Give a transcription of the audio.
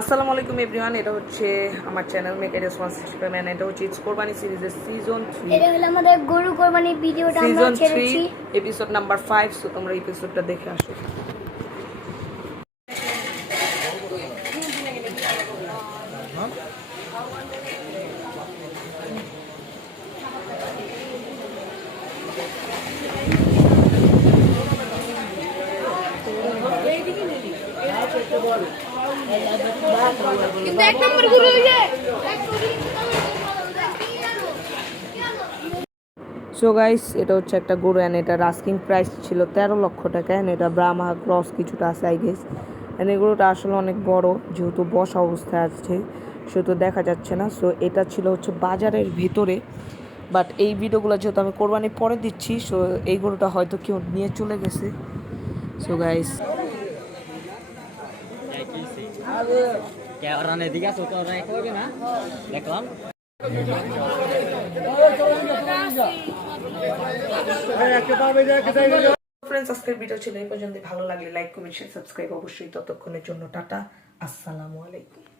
আসসালামু আলাইকুম এভরিওয়ান, এটা হচ্ছে আমার চ্যানেল মেক এট 165 ম্যান। এটা হচ্ছে ইটস কোরবানি সিরিজের সিজন 3। এটা হলো আমাদের গরু কোরবানির ভিডিওটা আমরা ছেড়েছি, এপিসোড নাম্বার 5। সো তোমরা এপিসোডটা দেখে আসো। কিন্তু এক নম্বর গরু হইছে। সো গাইস, এটা হচ্ছে একটা গরু অ্যান্ড এটার আস্কিং প্রাইস ছিল 13 লক্ষ টাকা। অ্যান্ড এটা ব্রাহ্মা ক্রস কিছুটা আছে আই গেস। অ্যান্ড এই গরুটা আসলে অনেক বড়, যেহেতু বসা অবস্থায় আছে সেহেতু দেখা যাচ্ছে না। সো এটা ছিল হচ্ছে বাজারের ভিতরে, বাট এই ভিডিওগুলো যেহেতু আমি কোরবানি পরে দিচ্ছি, সো এই গরুটা হয়তো কেউ নিয়ে চলে গেছে। সো গাইস, ফ্রেন্ডস, আজকের ভিডিও ছিল এই পর্যন্ত। ভালো লাগলে লাইক, কমেন্ট, শেয়ার, সাবস্ক্রাইব অবশ্যই। ততক্ষণের জন্য টাটা, আসসালামু আলাইকুম।